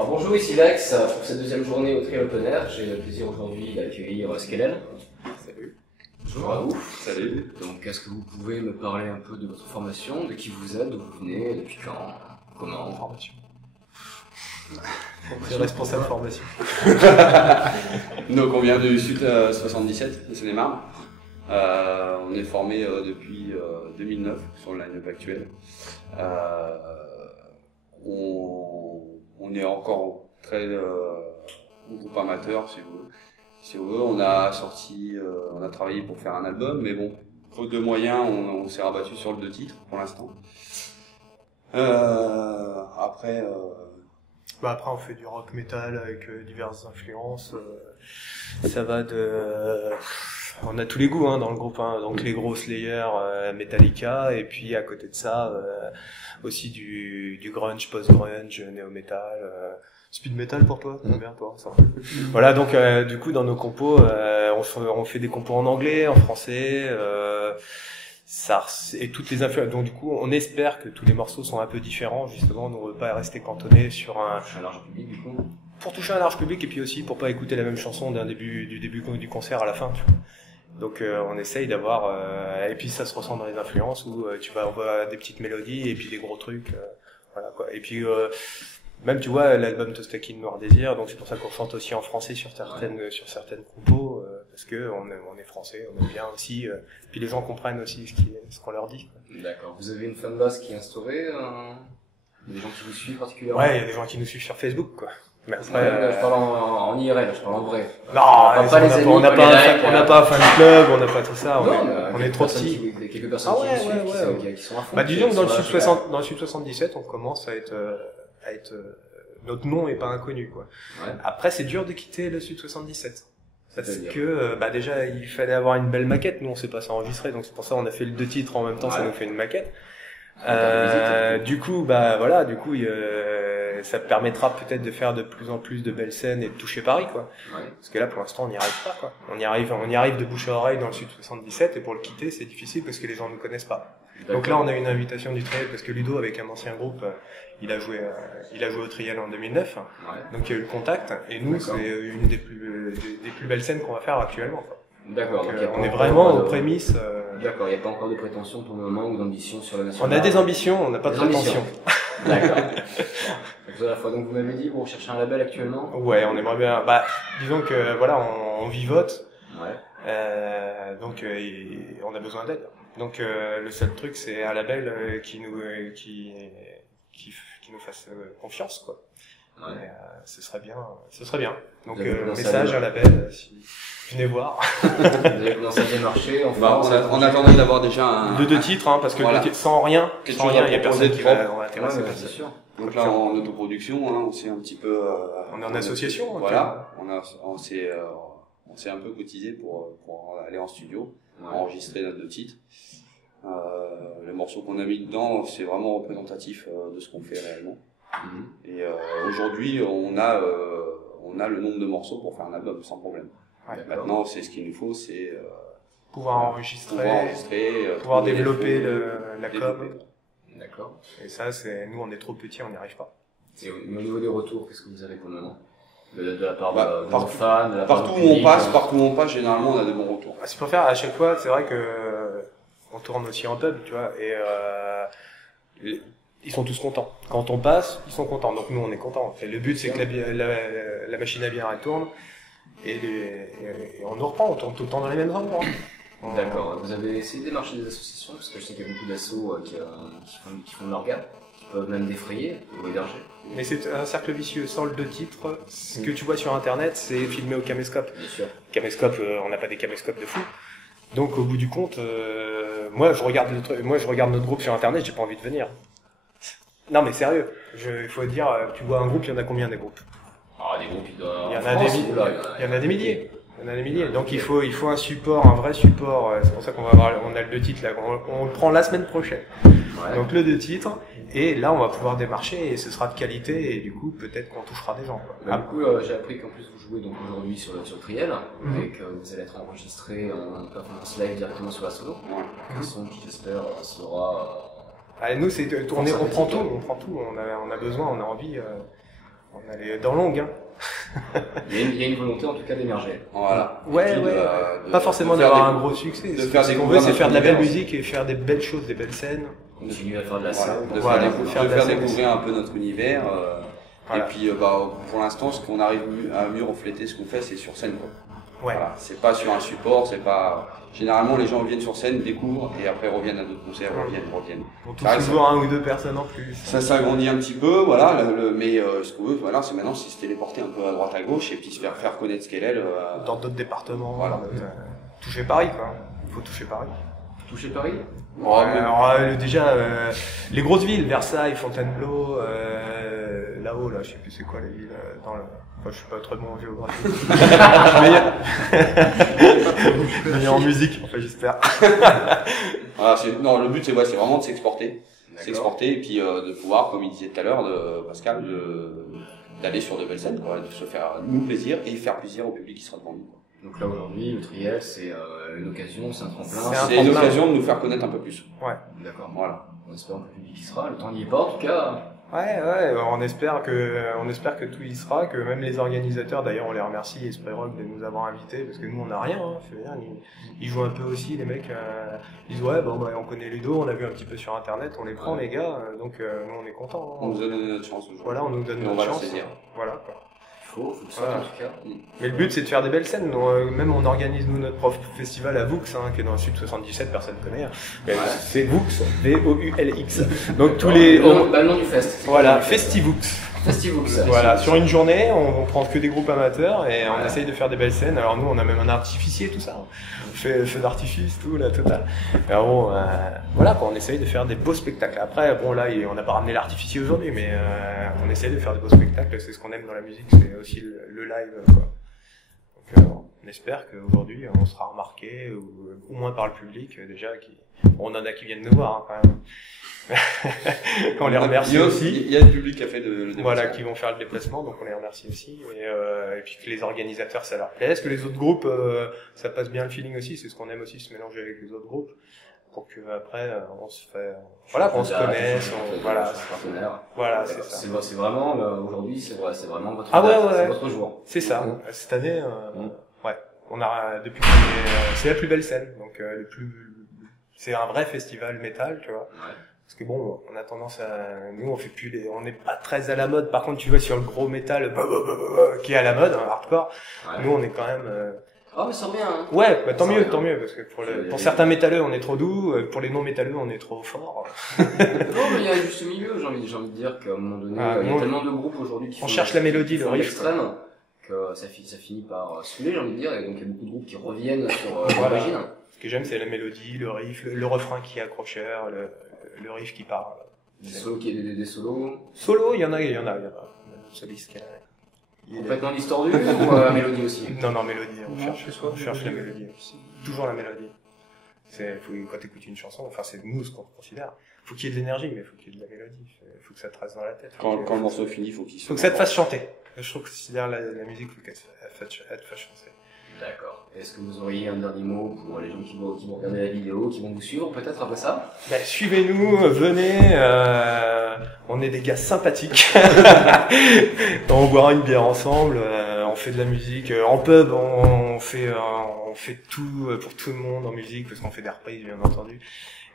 Alors bonjour, ici Lex, pour cette deuxième journée au Trial Open Air. J'ai le plaisir aujourd'hui d'accueillir Skelel. Salut. Bonjour à vous. Salut. Donc est-ce que vous pouvez me parler un peu de votre formation, de qui vous êtes, d'où vous venez, depuis quand, comment? Formation. C'est responsable formation. Donc on vient du Sud 77, de Seine-et-Marne. On est formé depuis 2009 sur le line-up actuel. On est encore très groupe amateur si vous voulez. On a travaillé pour faire un album, mais bon, faute de moyens, on s'est rabattu sur le 2 titres pour l'instant. Après, on fait du rock metal avec diverses influences. Ça va de... On a tous les goûts dans le groupe, donc les gros Slayer, Metallica, et puis à côté de ça, aussi du grunge, post-grunge, néo-metal, speed metal pour toi, t'aimes bien toi ça. Voilà, donc du coup dans nos compos, on fait des compos en anglais, en français, et toutes les influences. Donc du coup, on espère que tous les morceaux sont un peu différents, justement, on ne veut pas rester cantonné sur un large public du coup. Pour toucher un large public et puis aussi pour pas écouter la même chanson du début du concert à la fin, tu vois. Donc on essaye d'avoir et puis ça se ressent dans les influences où on voit des petites mélodies et puis des gros trucs, voilà quoi. Et puis même tu vois l'album Tostakin Noir Désir, donc c'est pour ça qu'on chante aussi en français sur certaines compos parce que on est français, on aime bien aussi puis les gens comprennent aussi ce qu'on leur dit, quoi. D'accord. Vous avez une fanbase qui est instaurée, des gens qui vous suivent particulièrement? Ouais, il y a des gens qui nous suivent sur Facebook, quoi. Mais après, je parle en IRL, je parle en vrai. Non, on n'a pas un fan club, on n'a pas tout ça, on est trop petits. Quelques personnes qui sont à fond. Bah disons que dans le Sud 77, on commence à être notre nom est pas inconnu, quoi. Ouais. Après, c'est dur de quitter le Sud 77. Parce que déjà il fallait avoir une belle maquette, nous on sait pas s'enregistrer, donc c'est pour ça on a fait le 2 titres en même temps, ça nous fait une maquette. Du coup ça permettra peut-être de faire de plus en plus de belles scènes et de toucher Paris, quoi. Ouais. Parce que là pour l'instant on n'y arrive pas, quoi. On y arrive de bouche à oreille dans le Sud 77 et pour le quitter c'est difficile parce que les gens ne nous connaissent pas. Donc là on a une invitation du Triel parce que Ludo avec un ancien groupe il a joué au Triel en 2009. Ouais. Donc il y a eu le contact et nous c'est une des plus belles scènes qu'on va faire actuellement, quoi. D'accord. Donc on est vraiment aux prémices. D'accord, il n'y a pas encore de prétention pour le moment ou d'ambition sur la nationale. On a des ambitions, on n'a pas de prétention. D'accord. Donc vous m'avez dit, vous recherchez un label actuellement? Ouais, on aimerait bien. Disons que voilà, on vivote. Ouais. Donc on a besoin d'aide. Donc le seul truc, c'est un label qui nous fasse confiance, quoi. Ouais. Mais, ce serait bien. Donc message à label, si venez voir. Vous avez commencé à démarcher. on attendait d'avoir déjà un... De 2 titres, parce que voilà. Sans rien, il y a personne qui va intéresser. C'est sûr. Donc là, en autoproduction, on s'est un petit peu... on est en association. Voilà, on s'est un peu cotisé pour aller en studio, enregistrer nos 2 titres. Les morceaux qu'on a mis dedans, c'est vraiment représentatif de ce qu'on fait réellement. Et aujourd'hui, on a le nombre de morceaux pour faire un album sans problème. Ouais. Maintenant, c'est ce qu'il nous faut, c'est pouvoir enregistrer, pouvoir trouver développer la com. D'accord. Et ça, nous, on est trop petits, on n'y arrive pas. Et au niveau des retours, qu'est-ce que vous avez pour le moment? De la part de partout, fans, de la part partout du public, où on passe, généralement, on a de bons retours. C'est pour faire à chaque fois, c'est vrai que on tourne aussi en pub, tu vois, et ils sont tous contents. Quand on passe, ils sont contents. Donc nous, on est contents. Et le but, c'est que la machine à bière, elle tourne. Et on nous reprend, on tourne tout le temps dans les mêmes endroits. D'accord. Vous avez essayé de démarcher des associations, parce que je sais qu'il y a beaucoup d'assos qui font de l'orga, qui peuvent même défrayer ou héberger. Mais c'est un cercle vicieux. Sans le 2 titres, ce que tu vois sur Internet, c'est filmé au caméscope. Bien sûr. Caméscope, on n'a pas des caméscopes de fou. Donc au bout du compte, moi je regarde notre groupe sur Internet, j'ai pas envie de venir. Non mais sérieux, il faut dire, tu vois un groupe, il y en a combien des groupes? Des groupes, il y en a des milliers. Donc il faut un support, un vrai support. C'est pour ça qu'on a le 2 titres là. On le prend la semaine prochaine. Ouais. Donc le 2 titres. Et là on va pouvoir démarcher et ce sera de qualité et du coup peut-être qu'on touchera des gens, quoi. Du coup j'ai appris qu'en plus vous jouez donc aujourd'hui sur le Triel et que vous allez être enregistré en performance live directement sur la solo. Un son qui j'espère sera... Nous on prend tout, on a besoin, on a envie. On allait dans l'ongle, hein. Il y a une volonté en tout cas d'émerger. Voilà. Ouais, puis, ouais. Pas forcément de faire d'avoir des- un gros succès. de Ce faire qu'on découvrir veut, c'est notre faire de la belle univers. musique et faire des belles choses, des belles scènes. Continuer à faire de la Voilà, scène. de Voilà, faire, faire de la faire scène découvrir un peu notre univers. Voilà. Et puis pour l'instant, ce qu'on arrive à mieux refléter ce qu'on fait, c'est sur scène, quoi. Ouais. Voilà, c'est pas sur un support, c'est pas. Généralement, les gens viennent sur scène, découvrent et après reviennent à d'autres concerts, reviennent. On touche Ça reste- toujours 1 ou 2 personnes en plus. Ça s'agrandit un petit peu, voilà. Mais ce qu'on veut, voilà, c'est maintenant, c'est se téléporter un peu à droite à gauche et puis se faire connaître ce qu'elle est. Dans d'autres départements. Voilà. Toucher Paris, quoi. Il faut toucher Paris. Toucher Paris? Ouais, mais- Alors, déjà, les grosses villes, Versailles, Fontainebleau, là-haut, là, je sais plus c'est quoi les villes, dans le... Enfin, je suis pas très bon en géographie. mais en musique, enfin, j'espère. Voilà, non, le but, c'est vraiment de s'exporter. D'accord. S'exporter et puis de pouvoir, comme il disait tout à l'heure, Pascal, d'aller sur de belles scènes, quoi, de se faire nous plaisir et faire plaisir au public qui sera devant nous. Donc là aujourd'hui, le Triel, c'est une occasion, c'est un tremplin. C'est un C'est une tremplin. occasion de nous faire connaître un peu plus. D'accord. Voilà. On espère que le public y sera. Le temps n'y est pas en tout cas. Ouais, on espère que tout y sera, que même les organisateurs, d'ailleurs, on les remercie, Esprit Rock, de nous avoir invités, parce que nous, on n'a rien, hein, je veux dire, ils jouent un peu aussi, les mecs, ils disent, ouais, bon, bah, on connaît Ludo, on a vu un petit peu sur Internet, on les prend, les gars, donc, nous, on est contents. On nous a donné notre chance aujourd'hui. Voilà, on nous donne Et on notre va la chance. saisir. Voilà, quoi. Faut le souhaiter Voilà. en tout cas. Mais le but, c'est de faire des belles scènes. Donc, même on organise, nous, notre propre festival à Voux, hein, qui est dans le sud 77, personne ne connaît. Hein. Mais c'est Voux, V-O-U-L-X. Donc tous les... Le nom du fest. Voilà, Festivux. Festivux. Voilà, sur une journée, on prend que des groupes amateurs et on Ouais. essaye de faire des belles scènes. Alors nous, on a même un artificier, tout ça. On fait feu d'artifice, tout, la totale. Alors bon, voilà, quoi, on essaye de faire des beaux spectacles. Après, bon, là, on n'a pas ramené l'artificier aujourd'hui, mais on essaye de faire des beaux spectacles. C'est ce qu'on aime dans la musique, c'est aussi le live, quoi. Donc, on espère qu'aujourd'hui, on sera remarqué, ou au moins par le public, déjà, on en a qui viennent nous voir, hein, quand même. On les remercie aussi. Il y a le public qui a fait le déplacement. Voilà, qui vont faire le déplacement, donc on les remercie aussi. Et puis que les organisateurs, ça leur plaise, que les autres groupes, ça passe bien le feeling aussi, c'est ce qu'on aime aussi, se mélanger avec les autres groupes, pour que après on se fait, voilà, qu'on se connaisse, voilà, voilà, c'est ça. C'est vraiment, aujourd'hui, c'est vraiment votre Ah ouais, date, ouais. c'est votre jour. C'est ça. Cette année, ouais, on a depuis c'est la plus belle scène, donc c'est un vrai festival métal, tu vois. Ouais. Parce que bon, on a tendance à, nous on fait plus on n'est pas très à la mode. Par contre, tu vois sur le gros métal qui est à la mode, hein, hardcore, Ouais. nous on est quand même. Oh, mais ça revient, hein. Ouais, bah, tant Ça mieux, revient. tant mieux, parce que pour certains métalleux on est trop doux, pour les non métalleux on est trop fort. Non, mais il y a un juste milieu, j'ai envie de dire qu'à un moment donné, il y a tellement de groupes aujourd'hui qui On font cherche la mélodie, le font riff, l'extrême, que ça finit par saouler, j'ai envie de dire, et donc il y a beaucoup de groupes qui reviennent sur Voilà. l'origine. Ce que j'aime c'est la mélodie, le riff, le refrain qui est accrocheur, le riff qui parle. Des solos, des solos Solo, il y en a. Le soliste qui a. complètement distordus ou mélodie aussi? Non, mélodie, on cherche la mélodie. Toujours la mélodie. Quand t'écoutes une chanson, enfin c'est nous ce qu'on considère, faut qu'il y ait de l'énergie, mais faut qu'il y ait de la mélodie, faut que ça te reste dans la tête. Quand le morceau finit, faut qu'il Faut que ça te fasse chanter. Je trouve que la musique, faut qu'elle te fasse chanter. D'accord. Est-ce que vous auriez un dernier mot pour les gens qui vont regarder la vidéo, qui vont vous suivre peut-être après ça? Ben, suivez-nous, venez, on est des gars sympathiques. On boira une bière ensemble, on fait de la musique. En pub, on fait tout pour tout le monde en musique, parce qu'on fait des reprises, bien entendu.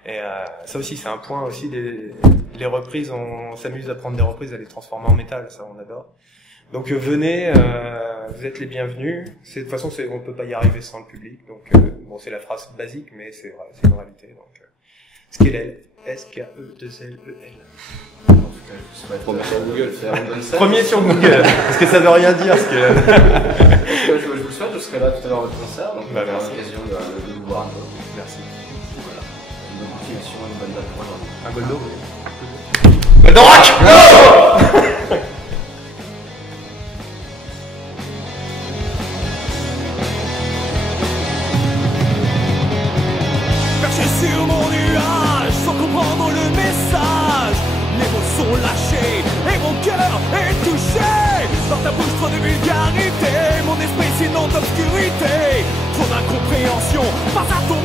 Et ça aussi, c'est un point aussi, les reprises, on s'amuse à prendre des reprises, à les transformer en métal, ça on adore. Donc venez, vous êtes les bienvenus. De toute façon, on peut pas y arriver sans le public. Donc bon, c'est la phrase basique, mais c'est vrai, c'est une réalité. Donc Skelel, S-K-E-2-L-E-L. Premier sur Google. Premier sur Google, parce que ça veut rien dire Skelel. Je vous le souhaite, je serai là tout à l'heure à votre concert, donc Bah, on aura merci. l'occasion de vous voir un peu. Merci. Voilà. Une bonne continuation, une bonne date pour aujourd'hui. Un Goldo. Goldorak. Perché sur mon nuage, sans comprendre le message. Les mots sont lâchés et mon cœur est touché. Dans ta bouche trop de vulgarité, mon esprit s'inonde d'obscurité. Trop d'incompréhension face à ton